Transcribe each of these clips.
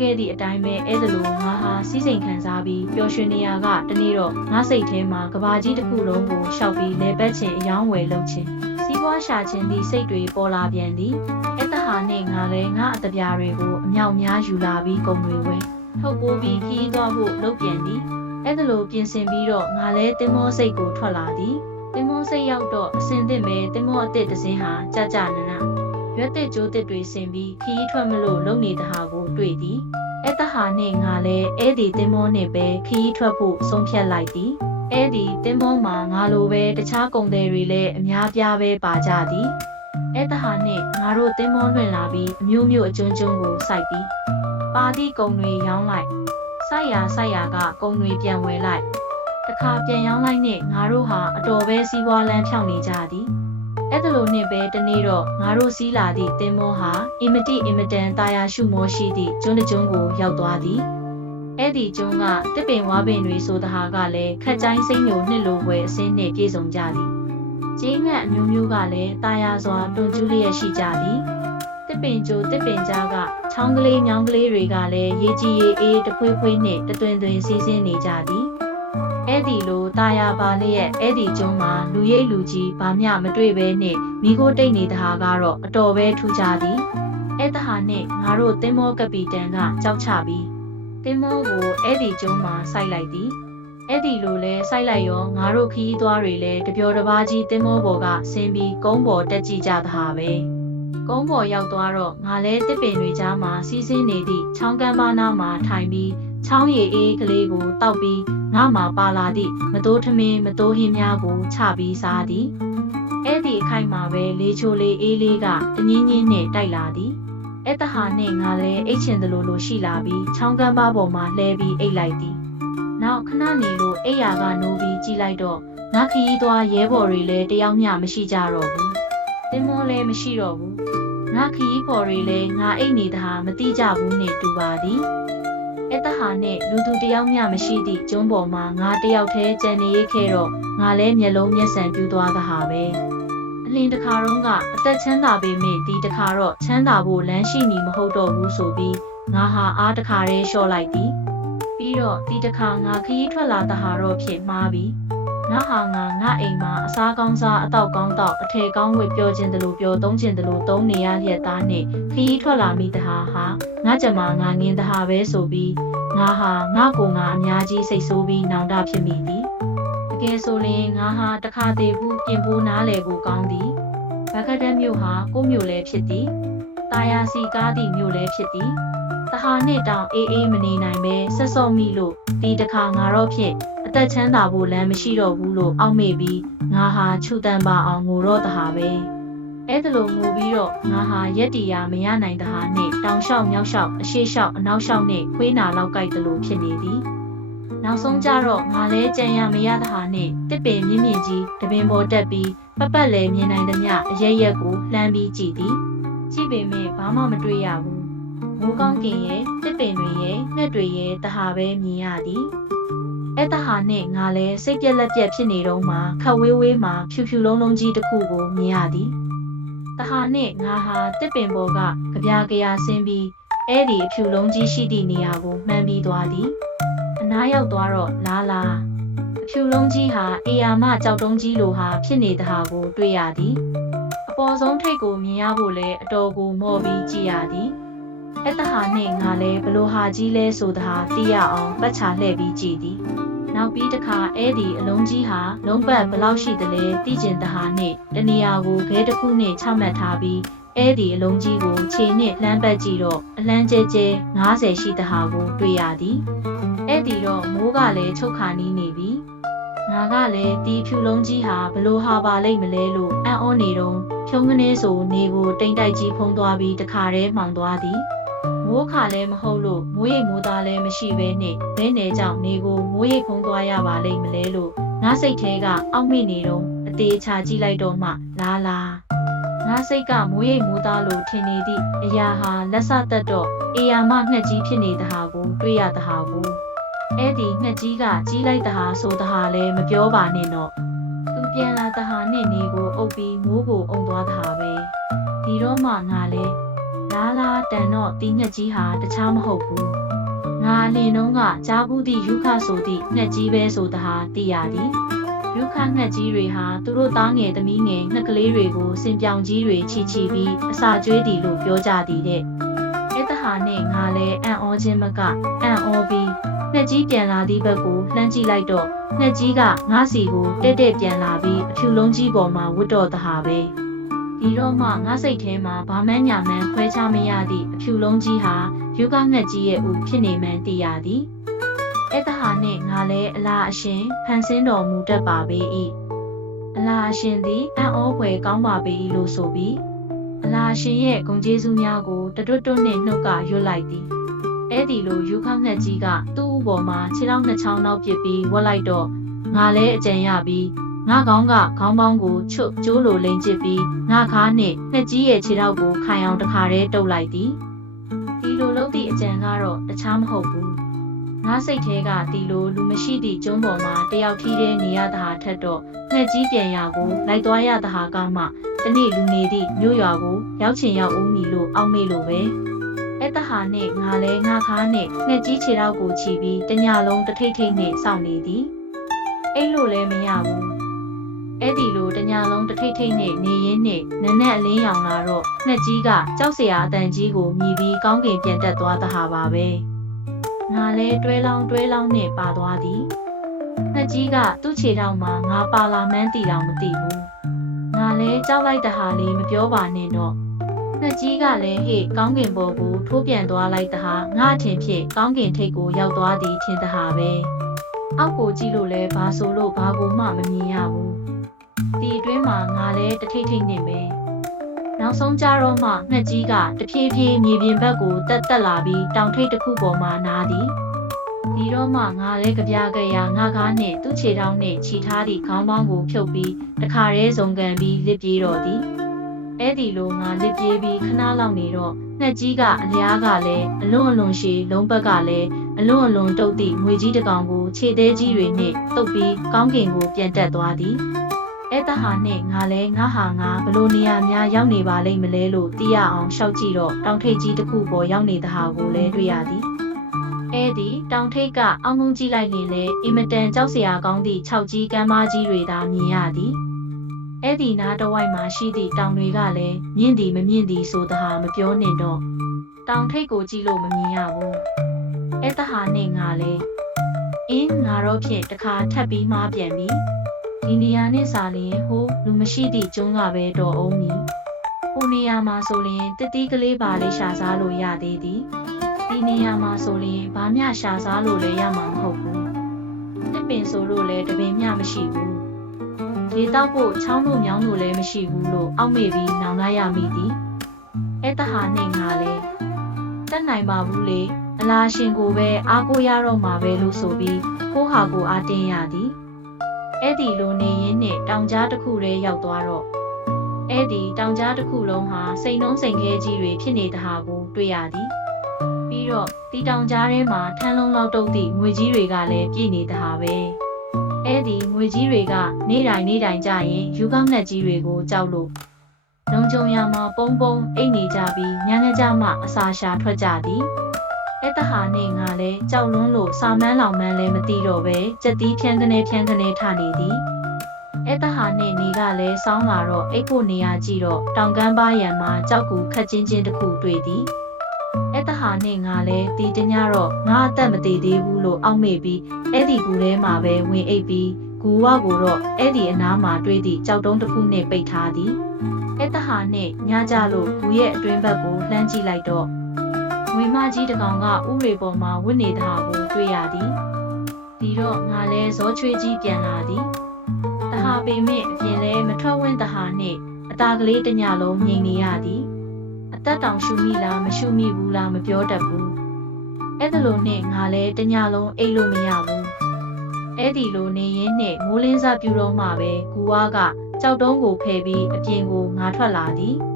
ချင်းတို့မနေ့ကငါပြောခဲ့သည့်အတိုင်းပဲအဲ့ဒါလိုငါဟာစီးစိမ်ခံစားပြီးပျော်ရွှင်နေရကတနေ့တော့ငါစိတ်ထဲမှာကဘာကြီးတစ်ခုလုံးကိုရှောက်ပြီးလဲပတ်ခြင်းအယောင်းဝယ်လုပ်ခြင်းစီးပွားရှာခြင်းသည့်စိတ်တွေပေါ်လာပြန်သည်အဲ့ဒါဟာနဲ့ငါလည်းငါအတပြားတွေကိုအမြောက်များယူလာပြီးကုန်တွေဝဲထုတ်ပိုးပြီးခီးသွားဖို့လုပ်ပြန်သည်အဲ့ဒါလိုပြင်ဆင်ပြီးတော့ငါလည်းတင်မောစိတ်ကိုထွက်လာသည်တင်မောစိတ်ရောက်တော့အစင်သစ်မဲ့တင်မောအစ်စ်တစ်စင်းဟာကြကြနန ရွက်တဲ့ကြိုးတစ်တွေဆင်ပြီးခီးထွက်မလို့လုံနေတဲ့ဟာကိုတွေ့သည်အဲ့တဟာနဲ့ငါလည်းအဲ့ဒီတင်မောနဲ့ပဲခီးထွက်ဖို့ဆုံးဖြတ်လိုက်သည်အဲ့ဒီတင်မောမှာငါလိုပဲတခြားကုန်သည်တွေလည်းအများပြားပဲပါကြသည်အဲ့တဟာနဲ့ငါတို့တင်မောလွင့်လာပြီးအမျိုးမျိုးအကျွန်းကျွန်းကိုစိုက်ပြီးပါသည့်ကုန်တွေရောင်းလိုက်စိုက်ရာစိုက်ရာကကုန်တွေပြန်ဝယ်လိုက်တခါပြန်ရောင်းလိုက်နဲ့ငါတို့ဟာအတော်ပဲစီးပွားလန်းဖြောင်းနေကြသည် အဲ့ဒါလိုနဲ့ပဲတနေ့တော့ငါတို့စီးလာသည့်တင်မောဟာအင်မတိအင်မတန်တာယာရှုမောရှိသည့်ကျွန်းတစ်ကျွန်းကိုရောက်သွားသည်အဲ့ဒီကျွန်းကတစ်ပင်ဝါပင်တွေဆိုတဟာကလည်းခက်ကြိုင်းစိမ့်မျိုးနှစ်လိုပွဲအစင်းနှင့်ပြည့်စုံကြသည်ကျင်းငတ်အမျိုးမျိုးကလည်းတာယာစွာတွန်ကျူးလျက်ရှိကြသည်တစ်ပင်ကျိုတစ်ပင်ကြားကချောင်းကလေးမြောင်းကလေးတွေကလည်းရေကြီးရေအေးတဖွေးဖွေးနှင့်တတွင်တွင်စီးဆင်းနေကြသည် အဲ့ဒီလိုတာယာပါလျက်အဲ့ဒီကျွန်းမှာလူရိပ်လူကြီးဘာမျှမတွေ့ဘဲနဲ့မိခိုးတိတ်နေတဲ့ဟာကတော့အတော်ပဲထူးခြားသည်အဲ့တဟာနဲ့ငါတို့တင်မောကပီတန်ကကြောက်ချပြီးတင်မောကိုအဲ့ဒီကျွန်းမှာစိုက်လိုက်သည်အဲ့ဒီလိုလဲစိုက်လိုက်ရောငါတို့ခီးသွားတွေလဲတပြောတပါးကြီးတင်မောပေါ်ကဆင်းပြီးကုန်းပေါ်တက်ကြည့်ကြသဟာပဲကုန်းပေါ်ရောက်သွားတော့ငါလဲတစ်ပင်တွေကြားမှာစီးဆင်းနေသည့်ချောင်းကမ်းပါးနားမှာထိုင်ပြီး ချောင်းရည်အေးကလေးကိုတောက်ပြီးငါမှပါလာသည့်မတိုးထမင်းမတိုးဟင်းများကိုချပြီးစားသည်အဲ့ဒီအခိုက်မှာပဲလေးချိုလေးအေးလေးကတငင်းငင်းနဲ့တိုက်လာသည်အဲ့တဟာနဲ့ငါလည်းအိတ်ချင်တယ်လို့လို့ရှိလာပြီးချောင်းကမ်းပါပေါ်မှာလှဲပြီးအိတ်လိုက်သည်နောက်ခဏနေလို့အိယာကနိုးပြီးကြည့်လိုက်တော့ငါခရီးသွားရဲဘော်တွေလည်းတယောက်မျှမရှိကြတော့ဘူးတင်မောလည်းမရှိတော့ဘူးငါခရီးပေါ်တွေလည်းငါအိတ်နေတာဟာမတိကြဘူးနဲ့တူပါသည် အဲ့တဟာနဲ့လူသူတယောက်မျှမရှိသည့်ကျုံးပေါ်မှာငါတယောက်တည်းကြံနေရခဲ့တော့ငါလည်းမျက်လုံးမျက်စံပြူသွားသဟာပဲအလင်းတစ်ခါတော့ကအသက်ချမ်းသာပေမဲ့ဒီတစ်ခါတော့ချမ်းသာဖို့လမ်းရှိနေမဟုတ်တော့ဘူးဆိုပြီးငါဟာအားတစ်ခါတည်းလျှော့လိုက်သည်ပြီးတော့ဒီတစ်ခါငါခရီးထွက်လာသဟာတော့ဖြစ်မှားပြီ ငါဟာငါငါအိမ်မှာအစားကောင်းစားအတော့ကောင်းတော့အထည်ကောင်းဝတ်ပြောခြင်းတလို့ပြောသုံးခြင်းတလို့သုံးနေရလျက်သားနဲ့ခရီးထွက်လာမိတဟာဟာငါကြမငါငင်းတဟာပဲဆိုပြီးငါဟာငါကိုငါအများကြီးစိတ်ဆိုးပြီးနောင်တဖြစ်မိသည်တကယ်ဆိုရင်ငါဟာတခါတည်းဘူးပြင်ပိုးနားလေကိုကောင်းသည်ဘဂဒတ်မြို့ဟာကိုမြို့လည်းဖြစ်သည်တာယာစီကားသည့်မြို့လည်းဖြစ်သည်တဟာနှစ်တောင်အေးအေးမနေနိုင်ပဲဆက်စော့မိလို့ဒီတခါငါတော့ဖြစ် အသက်ချမ်းသာဖို့လမ်းမရှိတော့ဘူးလို့အောက်မေ့ပြီးငါဟာခြူတန်ပါအောင်ငိုတော့တဟာပဲအဲ့ဒါလိုငိုပြီးတော့ငါဟာရက်တီယာမရနိုင်တဟာနဲ့တောင်လျှောက်မြောက်လျှောက်အရှိလျှောက်အနောက်လျှောက်နဲ့ခွေးနာလောက်ကြိုက်တယ်လို့ဖြစ်နေသည်နောက်ဆုံးကြတော့ငါလဲကြံရမရတဟာနဲ့တစ်ပင်မြင့်မြင့်ကြီးတပင်ပေါ်တက်ပြီးပပတ်လဲမြင်နိုင်သမျှအရရက်ကိုလှမ်းပြီးကြည့်သည်ကြည့်ပေမဲ့ဘာမှမတွေ့ရဘူးမိုးကောင်းကင်ရဲ့တစ်ပင်တွေရဲ့ငှက်တွေရဲ့တဟာပဲမြင်ရသည် အဲ့တဟာနဲ့ငါလဲစိတ်ပြက်လက်ပြက်ဖြစ်နေတော့မှခက်ဝေးဝေးမှဖြူဖြူလုံးလုံးကြီးတစ်ခုကိုမြင်ရသည်တဟာနဲ့ငါဟာတစ်ပင်ပေါ်ကကြပြာကြရာဆင်းပြီးအဲ့ဒီအဖြူလုံးကြီးရှိသည့်နေရာကိုမှန်းပြီးသွားသည်အနားရောက်သွားတော့လာလာအဖြူလုံးကြီးဟာအေယာမကြောက်တုံးကြီးလိုဟာဖြစ်နေတဲ့ဟာကိုတွေ့ရသည်အပေါ်ဆုံးထိတ်ကိုမြင်ရဖို့လဲအတော်ကိုမော့ပြီးကြည့်ရသည် အဲ့တဟာနဲ့ငါလဲဘလို့ဟာကြီးလဲဆိုတဟာသိရအောင်ပတ်ချလှည့်ပြီးကြည့်သည်နောက်ပြီးတစ်ခါအဲ့ဒီအလုံးကြီးဟာလုံးပတ်ဘယ်လောက်ရှိသလဲသိကျင်တဟာနဲ့တနေရာကိုခဲတစ်ခုနဲ့ချမှတ်ထားပြီးအဲ့ဒီအလုံးကြီးကိုခြေနဲ့လှမ်းပတ်ကြည့်တော့အလန်းကျဲကျဲ90ရှိတဟာကိုတွေ့ရသည်အဲ့ဒီတော့မိုးကလည်းချုပ်ခါနီးနေပြီငါကလည်းဒီဖြူလုံးကြီးဟာဘလို့ဟာပါလိမ့်မလဲလို့အံ့ဩနေတော့ဖြုံးကနေဆိုနေကိုတိမ်တိုက်ကြီးဖုံးသွားပြီးတခါတည်းမှောင်သွားသည် မိုးခါလည်းမဟုတ်လို့မိုးရိပ်မိုးသားလည်းမရှိဘဲနဲ့ဘဲနယ်ကြောင့်နေကိုမိုးရိပ်ဖုံးသွားရပါလိမ့်မလဲလို့ငါစိတ်ထဲကအောက်မိနေတော့အသေးချာကြည့်လိုက်တော့မှလာလာငါစိတ်ကမိုးရိပ်မိုးသားလို့ထင်နေသည့်အရာဟာလက်ဆတက်တော့အေယာမငှက်ကြီးဖြစ်နေတဲ့ဟာကိုတွေ့ရတဲ့ဟာကိုအဲ့ဒီငှက်ကြီးကကြီးလိုက်တဲ့ဟာဆိုတဲ့ဟာလည်းမပြောပါနဲ့တော့သူပြန်လာတဲ့ဟာနဲ့နေကိုအုပ်ပြီးမိုးကိုအုံသွားတဲ့ဟာပဲဒီတော့မှငါလဲလာ လားလားတန်တော့တီးငှက်ကြီးဟာတခြားမဟုတ်ဘူးငါလင်နှုံးကကြားဘူးသည့်ယူခဆိုသည့်ငှက်ကြီးပဲဆိုတဟာသိရသည်ယူခငှက်ကြီးတွေဟာသူတို့သားငယ်သမီးငယ်ငှက်ကလေးတွေကိုစင်ပြောင်ကြီးတွေချီချီပြီးအစာကျွေးသည်လို့ပြောကြသည်တဲ့အဲ့တဟာနဲ့ငါလည်းအံ့ဩခြင်းမကအံ့ဩပြီးငှက်ကြီးပြန်လာသည့်ဘက်ကိုလှမ်းကြည့်လိုက်တော့ငှက်ကြီးကငါးစီကိုတက်တက်ပြန်လာပြီးအဖြူလုံးကြီးပေါ်မှာဝတ်တော်တဟာပဲ ဒီတော့မှငါစိတ်ထဲမှာဘာမှန်းညာမှန်းခွဲခြားမရသည့်အဖြူလုံးကြီးဟာယူကငှက်ကြီးရဲ့ဦးဖြစ်နေမှန်းသိရသည်အဲ့တဟာနှင့်ငါလည်းအလားအရှင်ဖန်ဆင်းတော်မူတတ်ပါပေ၏အလားအရှင်သည်အံ့ဩဖွယ်ကောင်းပါပေ၏လို့ဆိုပြီးအလားအရှင်ရဲ့ဂုဏ်ကျေးဇူးများကိုတတွတ်တွတ်နှင့်နှုတ်ကရွတ်လိုက်သည်အဲ့ဒီလိုယူခငှက်ကြီးကသူ့ဥပေါ်မှာခြေထောက်နှစ်ချောင်းနောက်ပစ်ပြီးဝတ်လိုက်တော့ငါလည်းအကြံရပြီး ငါကောင်းကခေါင်းပေါင်းကိုချွတ်ကျိုးလိုလိန်ကျစ်ပြီးငါခါနှင့်ငှက်ကြီးရဲ့ခြေထောက်ကိုခိုင်အောင်တစ်ခါတည်းတုပ်လိုက်သည်ဒီလိုလုပ်သည့်အကြံကတော့တခြားမဟုတ်ဘူးငါစိတ်ထဲကဒီလိုလူမရှိသည့်ကျွန်းပေါ်မှာတယောက်ထီးတည်းနေရတာဟာထက်တော့ငှက်ကြီးပြန်ရကိုလိုက်သွားရတာဟာကမှတနေ့လူနေသည့်မြို့ရွာကိုရောက်ချင်ရောက်ဦးမီလို့အောက်မေ့လို့ပဲအဲ့တဟာနဲ့ငါလဲငါခါနဲ့ငှက်ကြီးခြေထောက်ကိုချီပြီးတညလုံးတထိတ်ထိတ်နဲ့စောင့်နေသည်အဲ့လိုလဲမရဘူး အဲ့ဒီလိုတညာလုံးတစ်ထိတ်ထိတ်နဲ့နေရင်းနဲ့နက်နက်အလင်းရောင်လာတော့ငှက်ကြီးကကြောက်စရာအတန်ကြီးကိုမြည်ပြီးကောင်းကင်ပြန်တက်သွားသဟာပါပဲငါလဲတွဲလောင်းတွဲလောင်းနဲ့ပါသွားသည်ငှက်ကြီးကသူ့ခြေထောက်မှာငါပါလာမှန်းတီတောင်မသိဘူးငါလဲကြောက်လိုက်တဟာလေးမပြောပါနဲ့တော့ငှက်ကြီးကလည်းဟေ့ကောင်းကင်ဘော်ကိုထိုးပြန်သွားလိုက်တဟာငါအထင်ဖြင့်ကောင်းကင်ထိပ်ကိုရောက်သွားသည်ထင်တဟာပဲအောက်ကိုကြည့်လို့လဲဘာဆိုလို့ဘာကိုမှမမြင်ရဘူး ဒီအတွင်းမှာငါလည်းတထိတ်ထိတ်နေမယ်။နောက်ဆုံးကြတော့မှငှက်ကြီးကတဖြည်းဖြည်းမြေပြင်ဘက်ကိုတက်တက်လာပြီးတောင်ထိပ်တစ်ခုပေါ်မှာနားသည်။ဒီတော့မှငါလည်းကြပြကြရငါကားနဲ့သူ့ခြေထောက်နဲ့ခြိထားသည့်ခေါင်းပေါင်းကိုဖြုတ်ပြီးတခါတည်းဇုံကန်ပြီးလစ်ပြေးတော့သည်။အဲ့ဒီလိုငါလစ်ပြေးပြီးခဏလောက်နေတော့ငှက်ကြီးကအလျားကလည်းအလွန်အလွန်ရှည်လုံးဘက်ကလည်းအလွန်အလွန်တုတ်သည့်ငွေကြီးတစ်ကောင်ကိုခြေသေးကြီးတွေနဲ့တုတ်ပြီးကောင်းကင်ကိုပြန်တက်သွားသည်။ အဲ့တဟာနဲ့ငါလဲငါဟာငါဘလို့နေရာများရောက်နေပါလိမ့်မလဲလို့သိရအောင်ရှောက်ကြည့်တော့တောင်ထိပ်ကြီးတစ်ခုပေါ်ရောက်နေတဲ့ဟာကိုလည်းတွေ့ရသည်အဲ့ဒီတောင်ထိပ်ကအောင်းငုံကြည့်လိုက်ရင်လည်းအင်မတန်ကြောက်စရာကောင်းသည့်ခြောက်ကြီးကမ်းပါကြီးတွေသာမြင်ရသည်အဲ့ဒီနားတစ်ဝိုက်မှာရှိသည့်တောင်တွေကလည်းမြင့်သည်မမြင့်သည်ဆိုတဟာမပြောနဲ့တော့တောင်ထိပ်ကိုကြည့်လို့မမြင်ရဘူးအဲ့တဟာနဲ့ငါလဲအင်းငါတော့ဖြင့်တစ်ခါထပ်ပြီးမှားပြန်ပြီ ဒီနေရာနဲ့စာလျင်ဟိုလူမရှိသည့်ကျွန်းကပဲတော်အောင်မီဟိုနေရာမှာဆိုရင်တတိကလေးပါလေးရှာစားလို့ရသေးသည်ဒီနေရာမှာဆိုရင်ဘာမျှရှာစားလို့လည်းရမှာမဟုတ်ဘူးတစ်ပင်ဆိုလို့လည်းတပင်မျှမရှိဘူးရေတောက်ဖို့ချောင်းတို့မြောင်းတို့လည်းမရှိဘူးလို့အောက်မေ့ပြီးနောင်လိုက်ရမိသည်အဲ့တဟာနဲ့ငါလဲတက်နိုင်ပါဘူးလေအလားရှင်ကိုပဲအားကိုးရတော့မှာပဲလို့ဆိုပြီးကိုဟာကိုအားတင်းရသည် အဲ့ဒီလိုနေရင်းနဲ့တောင်ကြားတစ်ခုတည်းရောက်သွားတော့အဲ့ဒီတောင်ကြားတစ်ခုလုံးဟာစိန်နှုံးစိန်ခဲကြီးတွေဖြစ်နေတဲ့ဟာကိုတွေ့ရသည်ပြီးတော့ဒီတောင်ကြားထဲမှာထန်းလုံးလောက်တုပ်သည့်ငွေကြီးတွေကလည်းပြည့်နေတဲ့ဟာပဲအဲ့ဒီငွေကြီးတွေကနေ့တိုင်းနေ့တိုင်းကြရင်ယူကောက်နှက်ကြီးတွေကိုကြောက်လို့လုံကြုံရမှာပုံပုံအိတ်နေကြပြီးညငကြမှအစာရှာထွက်ကြသည် အဲ့တဟာနဲ့ငါလဲကြောက်လွန်းလို့စာမန်းလောင်မန်းလဲမသိတော့ပဲကြက်တီးဖြန်းကနေဖြန်းကနေထနေသည်အဲ့တဟာနဲ့နေကလည်းစောင်းလာတော့အိတ်ဖို့နေရာကြည့်တော့တောင်ကမ်းပါရံမှာကြောက်ကူခက်ချင်းချင်းတစ်ခုတွေ့သည်အဲ့တဟာနဲ့ငါလဲတီတညတော့ငါအသက်မသေးသေးဘူးလို့အောက်မေ့ပြီးအဲ့ဒီကူထဲမှာပဲဝင်အိပ်ပြီးကူဝကိုတော့အဲ့ဒီအနားမှာတွေ့သည့်ကြောက်တုံးတစ်ခုနဲ့ပိတ်ထားသည်အဲ့တဟာနဲ့ညကြလို့ကူရဲ့အတွင်းဘက်ကိုလှမ်းကြည့်လိုက်တော့ ငွေမကြီးတစ်ကောင်ကဥရေပေါ်မှာဝတ်နေတာကိုတွေ့ရသည်။ဒီတော့ငါလဲဇောချွေးကြီးပြန်လာသည်။တဟာပေမဲ့အပြင်လဲမထွက်ဝင်းတဟာနှင့်အตาကလေးတစ်ညလုံးငြိမ်နေရသည်။အသက်တောင်ရှူမိလားမရှူမိဘူးလားမပြောတတ်ဘူး။အဲ့ဒါလိုနဲ့ငါလဲတစ်ညလုံးအိတ်လို့မရဘူး။အဲ့ဒီလိုနေရင်းနဲ့မိုးလင်းစားပြူတော့မှပဲကူဝါကကြောက်တုံးကိုဖယ်ပြီးအပြင်ကိုငါထွက်လာသည်။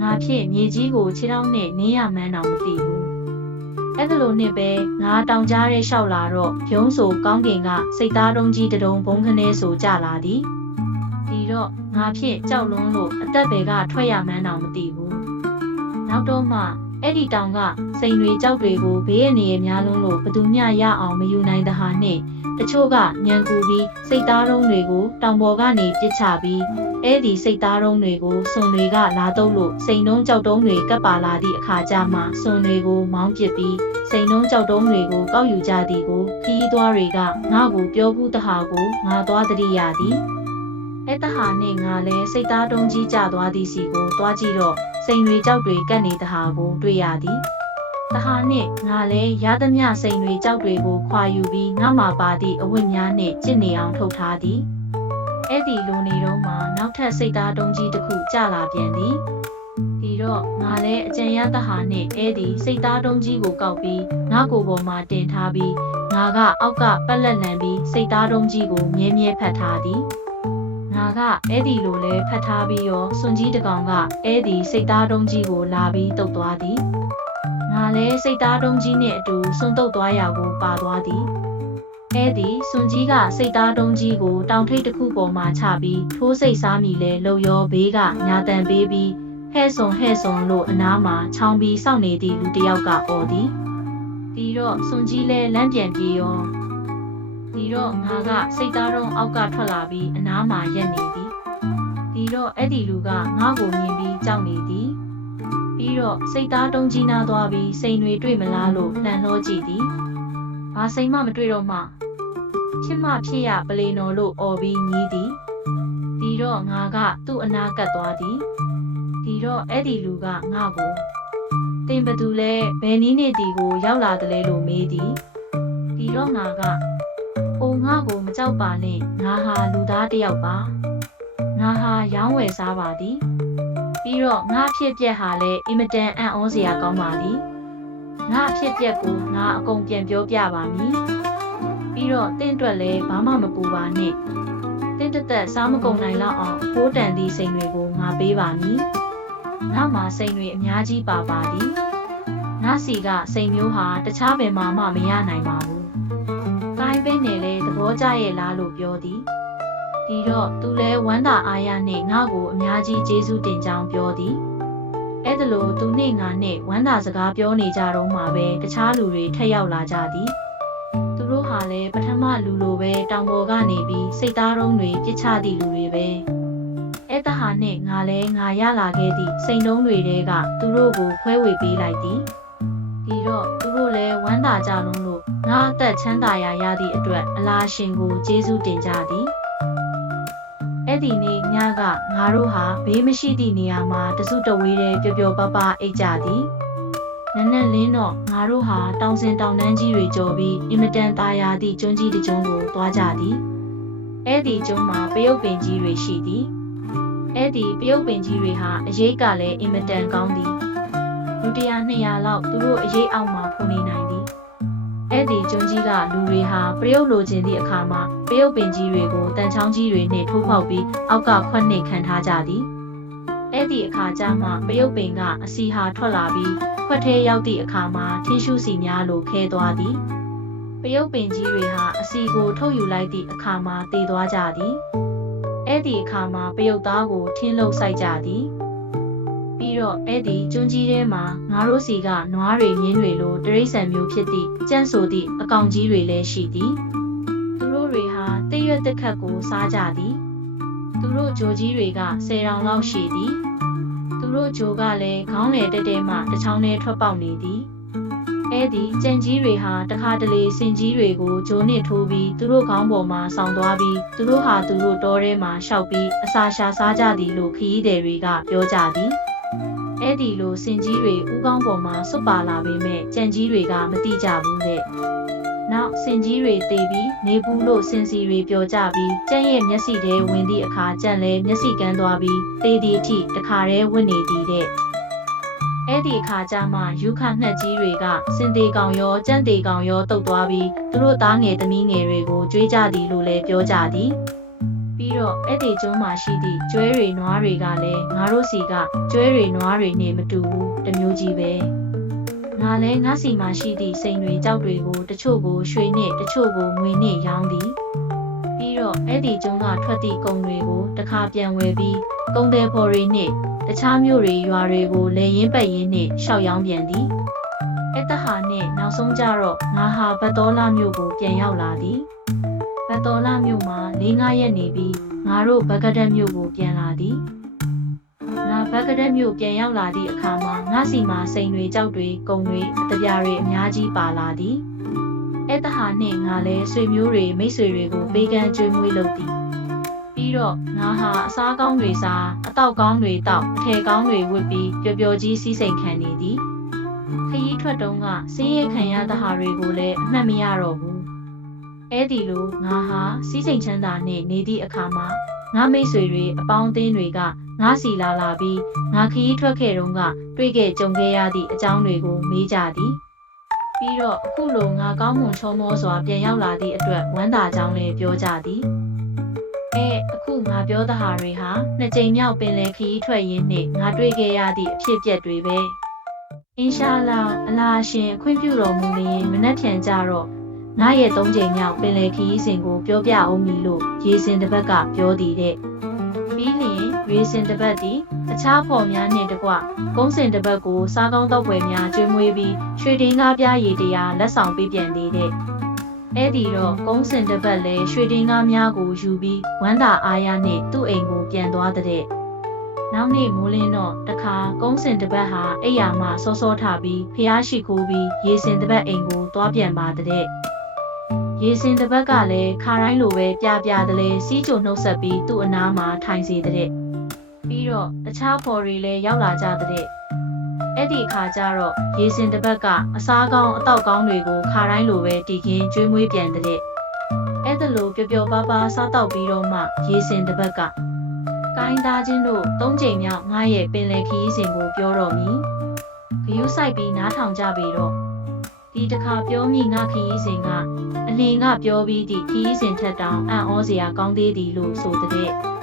ငါဖြင့်မြေကြီးကိုခြေထောက်နဲ့နင်းရမှန်းတော့မသိဘူး။အဲ့ဒါလိုနဲ့ပဲငါတောင်ကြားရဲလျှောက်လာတော့ရုံးဆိုကောင်းကင်ကစိတ်သားတုံးကြီးတစ်တုံဘုံခနဲဆိုကြလာသည်။ဒီတော့ငါဖြင့်ကြောက်လွန်းလို့အသက်ဘယ်ကထွက်ရမှန်းတော့မသိဘူး။နောက်နောက်တော့မှ အဲ့ဒီတောင်ကစိန်တွေကြောက်တွေကိုဘေးအနေရများလုံးလို့ဘသူမျှရအောင်မယူနိုင်တဲ့ဟာနှင့်တချို့ကညံကူပြီးစိတ်သားတုံးတွေကိုတောင်ပေါ်ကနေပစ်ချပြီးအဲ့ဒီစိတ်သားတုံးတွေကိုစွန်တွေကလာတော့လို့စိန်တုံးကြောက်တုံးတွေကပ်ပါလာသည့်အခါကျမှစွန်တွေကိုမောင်းပစ်ပြီးစိန်တုံးကြောက်တုံးတွေကိုကောက်ယူကြသည်ကိုခီးသွားတွေကငါ့ကိုပြောဘူးတဟာကိုငါသွားတရိရသည်အဲ့တဟာနဲ့ငါလည်းစိတ်သားတုံးကြီးကျသွားသည်စီကိုတွားကြည့်တော့ စိန်တွေကြောက်တွေကတ်နေတဟာကိုတွေ့ရသည်တဟာနဲ့ငါလည်းရသမျှစိန်တွေကြောက်တွေကိုခွာယူပြီးငါမှပါသည့်အဝတ်များနဲ့ကျင့်နေအောင်ထုတ်ထားသည်အဲ့ဒီလိုနေတော့မှနောက်ထပ်စိတ်သားတုံးကြီးတစ်ခုကျလာပြန်သည်ဒီတော့ငါလည်းအကြံရတဟာနဲ့အဲ့ဒီစိတ်သားတုံးကြီးကိုကောက်ပြီးငါကိုယ်ပေါ်မှာတင်ထားပြီးငါကအောက်ကပက်လက်လန်ပြီးစိတ်သားတုံးကြီးကိုမြဲမြဲဖတ်ထားသည်ငါ ကအဲ့ဒီလိုလဲဖတ်ထားပြီးရောစွန်ကြီးတကောင်ကအဲ့ဒီစိတ်သားတုံးကြီးကိုလာပြီးတုတ်သွားသည်ငါလဲစိတ်သားတုံးကြီးနဲ့အတူစွန်တုတ်သွားရကိုပါသွားသည်အဲ့ဒီစွန်ကြီးကစိတ်သားတုံးကြီးကိုတောင်ထိပ်တစ်ခုပေါ်မှာချပြီးထိုးစိတ်စားမိလဲလှုပ်ရောဘေးကညာတန်ပေးပြီးဟဲ့ဆွန်ဟဲ့ဆွန်လို့အနားမှာချောင်းပြီးစောင့်နေသည့်လူတစ်ယောက်ကအော်သည်ဒီတော့စွန်ကြီးလဲလမ်းပြန်ပြေးရော ဒီတော့ငါကစိတ်သားတုံးအောက်ကထွက်လာပြီးအနားမှာရက်နေသည်ဒီတော့အဲ့ဒီလူကငါ့ကိုမြင်ပြီးကြောက်နေသည်ပြီးတော့စိတ်သားတုံးကြီးနာသွားပြီးစိန်တွေတွေ့မလားလို့လှန်လို့ကြည့်သည်ဘာစိန်မှမတွေ့တော့မှဖြစ်မှဖြစ်ရပလေနော်လို့អော်ပြီးညီးသည်ဒီတော့ငါကသူ့အနာကပ်သွားသည်ဒီတော့အဲ့ဒီလူကငါ့ကိုတင်ဘသူလဲဘယ်နည်းနဲ့ဒီကို ရောက်လာတယ်လဲလို့မေးသည်ဒီတော့ငါက။ အိုငါ့ကိုမကြောက်ပါနဲ့။ငါဟာလူသားတစ်ယောက်ပါ။ငါဟာရောင်းဝယ်စားပါသည်။ပြီးတော့ငါဖြစ်ပျက်ဟာလည်းအင်မတန်အံ့ဩစရာကောင်းပါသည်။ငါဖြစ်ပျက်ကိုငါအကုန်ပြန်ပြောပြပါမည်။ပြီးတော့တင့်အတွက်လည်းဘာမှမပူပါနဲ့။တင့်တက်တက်စားမကုန်နိုင်လောက်အောင်ဖိုးတန်သည့်စိန်တွေကိုငါပေးပါမည်။ငါမှာစိန်တွေအများကြီးပါပါသည်။ငါစီကစိန်မျိုးဟာတခြားဘယ်မှာမှမရနိုင်ပါဘူး။ ကိုင်းပိတ်နေလဲသဘောကျရဲ့လားလို့ပြောသည်ဒီတော့သူလဲဝမ်းသာအားရနဲ့ငါ့ကိုအများကြီးကျေးဇူးတင်ကြောင်းပြောသည်အဲ့ဒါလို့သူနဲ့ငါနဲ့ဝမ်းသာစကားပြောနေကြတော့မှပဲတခြားလူတွေထက်ရောက်လာကြသည်သူတို့ဟာလဲပထမလူလိုပဲတောင်ပေါ်ကနေပြီးစိတ်သားတုံးတွေပြစ်ချသည့်လူတွေပဲအဲ့ဒါဟာနဲ့ငါလဲငါရလာခဲ့သည့်စိန်တုံးတွေတဲကသူတို့ကိုခွဲဝေပေးလိုက်သည်ဒီတော့သူတို့လဲဝမ်းသာကြလုံးလို့ ငါအသက်ချမ်းသာရာရသည့်အတွက်အလားရှင်ကိုကျေးဇူးတင်ကြသည်အဲ့ဒီနေ့ညကငါတို့ဟာဘေးမရှိသည့်နေရာမှာတစုတဝေးတည်းပျော်ပျော်ပါးပါးအိတ်ကြသည်နက်နက်လင်းတော့ငါတို့ဟာတောင်စင်တောင်တန်းကြီးတွေကြော်ပြီးအင်မတန်သားရာသည့်ကျွန်းကြီးတစ်ကျွန်းကိုသွားကြသည်အဲ့ဒီကျွန်းမှာပယုတ်ပင်ကြီးတွေရှိသည်အဲ့ဒီပယုတ်ပင်ကြီးတွေဟာအရေးကလည်းအင်မတန်ကောင်းသည်လူတစ်ရာနှစ်ရာလောက်သူတို့အရေးအောက်မှာဖုန်နေနိုင်သည် အဲ့ဒီကျွန်းကြီးကလူတွေဟာပရုပ်လိုချင်သည့်အခါမှာပရုပ်ပင်ကြီးတွေကိုတန်ချောင်းကြီးတွေနှင့်ထိုးပေါက်ပြီးအောက်ကခွက်နှိပ်ခံထားကြသည်အဲ့ဒီအခါကျမှပရုပ်ပင်ကအစီဟာထွက်လာပြီးခွက်ထဲရောက်သည့်အခါမှာထင်းရှူးစီများလိုခဲသွားသည်ပရုပ်ပင်ကြီးတွေဟာအစီကိုထုတ်ယူလိုက်သည့်အခါမှာတည်သွားကြသည်အဲ့ဒီအခါမှာပရုပ်သားကိုထင်းလုံးဆိုင်ကြသည် ပြီးတော့အဲ့ဒီကျွန်းကြီးထဲမှာငါတို့စီကနွားတွေမြင်းတွေလိုတရိษံမျိုးဖြစ်သည့်ကြန့်ဆိုသည့်အကောင်ကြီးတွေလည်းရှိသည်သူတို့တွေဟာတိရွက်တက်ခတ်ကိုစားကြသည်သူတို့ဂျိုကြီးတွေက10တောင်လောက်ရှိသည်သူတို့ဂျိုကလည်းခေါင်းလေတက်တဲမှတစ်ချောင်းနဲ့ထွက်ပေါက်နေသည်အဲ့ဒီကြံကြီးတွေဟာတခါတလေစင်ကြီးတွေကိုဂျိုးနဲ့ထိုးပြီးသူတို့ခေါင်းပေါ်မှာဆောင်းသွားပြီးသူတို့ဟာသူတို့တောထဲမှာရှောက်ပြီးအစာရှာစားကြသည်လို့ခရီးသည်တွေကပြောကြသည် အဲ့ဒီလိုစင်ကြီးတွေဥကောင်းပေါ်မှာစွတ်ပါလာပေမဲ့ကြံကြီးတွေကမတိကြဘူးတဲ့။နောက်စင်ကြီးတွေတေးပြီးနေဘူးလို့စင်စီတွေပျော်ကြပြီးကြံရဲ့မျက်စိထဲဝင်သည့်အခါကြံလဲမျက်စိကန်းသွားပြီးတေးဒီအထိတခါတည်းဝင်နေသည်တဲ့။အဲ့ဒီအခါကျမှယူခနှက်ကြီးတွေကစင်သေးကောင်ရောကြံသေးကောင်ရောတုတ်သွားပြီးသူတို့သားငယ်သမီးငယ်တွေကိုကြွေးကြသည်လို့လည်းပြောကြသည်။ ပြီးတော့အဲ့ဒီကျွန်းမှာရှိသည့်ကျွဲတွေနွားတွေကလည်းငါတို့စီကကျွဲတွေနွားတွေနဲ့မတူဘူးတစ်မျိုးကြီးပဲငါလည်းငါစီမှာရှိသည့်စိန်တွေကြောက်တွေကိုတချို့ကိုရွှေနဲ့တချို့ကိုငွေနဲ့ရောင်းသည်ပြီးတော့အဲ့ဒီကျွန်းကထွက်သည့်ကုံတွေကိုတစ်ခါပြန်ဝယ်ပြီးကုံတယ်ဖော်တွေနဲ့တခြားမြို့တွေရွာတွေကိုလေရင်ပတ်ရင်းနှင့်ရှောက်ရောင်းပြန်သည်အတဟာနှင့်နောက်ဆုံးကြတော့ငါဟာဘတ်တော်လာမြို့ကိုပြန်ရောက်လာသည် ဘတ်တော်လာမြို့မှာ၄-၅ရက်နေပြီးငါတို့ဘဂဒက်မြို့ကိုပြန်လာသည်ငါဘဂဒက်မြို့ပြန်ရောက်လာသည့်အခါမှာငါစီမှာစိန်တွေကြောက်တွေကုံတွေအတပြားတွေအများကြီးပါလာသည်အဲ့တဟာနှင့်ငါလည်းဆွေမျိုးတွေမိတ်ဆွေတွေကိုပေးကမ်းကျွေးမွေးလုပ်သည်ပြီးတော့ငါဟာအစားကောင်းတွေစားအတောက်ကောင်းတွေတောက်အထည်ကောင်းတွေဝတ်ပြီးပျော်ပျော်ကြီးစီးစိမ်ခံနေသည်ခရီးထွက်တုန်းကစင်းရဲခံရတဟာတွေကိုလည်းအမှတ်မရတော့ဘူး အဲ့ဒီလိုငါဟာစီးစိမ်ချမ်းသာနှင့်နေသည့်အခါမှာငါမိတ်ဆွေတွေအပေါင်းအသင်းတွေကငါစီလာလာပြီးငါခရီးထွက်ခဲ့တုန်းကတွေ့ခဲ့ကြုံခဲ့ရသည့်အကြောင်းတွေကိုမေးကြသည်ပြီးတော့အခုလိုငါကောင်းမွန်ချုံမောစွာပြန်ရောက်လာသည့်အတွက်ဝမ်းသာကြောင်းလည်းပြောကြသည်အဲအခုငါပြောသဟာတွေဟာနှစ်ကြိမ်မြောက်ပင်လယ်ခရီးထွက်ရင်းနှင့်ငါတွေ့ခဲ့ရသည့်အဖြစ်အပျက်တွေပဲအင်ရှာလာအလာရှင်အခွင့်ပြုတော်မူလျင်မနှက်ဖြန်ကြတော့ ငါရဲ့သုံးကြိမ်မြောက်ပင်လယ်ခရီးစဉ်ကိုပြောပြအောင်မည်လို့ရေစင်တစ်ပတ်ကပြောသည်တဲ့ပြီးလျင်ရေစင်တစ်ပတ်သည်အခြားဖော်များနှင့်တကွကုန်းစင်တစ်ပတ်ကိုစားကောင်းတော့ပွဲများကျွေးမွေးပြီးရွှေဒင်းကားပြားရည်တရားလက်ဆောင်ပေးပြန်သေးတဲ့အဲ့ဒီတော့ကုန်းစင်တစ်ပတ်လည်းရွှေဒင်းကားများကိုယူပြီးဝမ်းသာအားရနှင့်သူ့အိမ်ကိုပြန်သွားတဲ့နောက်နေ့မိုးလင်းတော့တခါကုန်းစင်တစ်ပတ်ဟာအိယာမှစောစောထပြီးဖျားရှိခိုးပြီးရေစင်တစ်ပတ်အိမ်ကိုသွားပြန်ပါတဲ့ ရေစင်တစ်ပတ်ကလည်းခါတိုင်းလိုပဲပြပြတလဲစီးကြုံနှုတ်ဆက်ပြီးသူ့အနားမှာထိုင်စေတဲ့ပြီးတော့တခြားဖော်တွေလည်းရောက်လာကြတဲ့အဲ့ဒီအခါကျတော့ရေစင်တစ်ပတ်ကအစားကောင်းအတောက်ကောင်းတွေကိုခါတိုင်းလိုပဲတီခင်းကျွေးမွေးပြန်တဲ့အဲ့ဒါလိုပျော်ပျော်ပါးပါးစားတော့ပြီးတော့မှရေစင်တစ်ပတ်ကကိုင်းသားချင်းတို့သုံးချိန်မြောက်ငါရဲ့ပင်လယ်ခီးစဉ်ကိုပြောတော့မီဂယုစိုက်ပြီးနားထောင်ကြပြီတော့ ဒီတစ်ခါပြောမိငါခီးစဉ်ကအလင်ကပြောပြီးဒီခီးစဉ်ထက်တောင်အံ့ဩစရာကောင်းသေးသည်လို့ဆိုတဲ့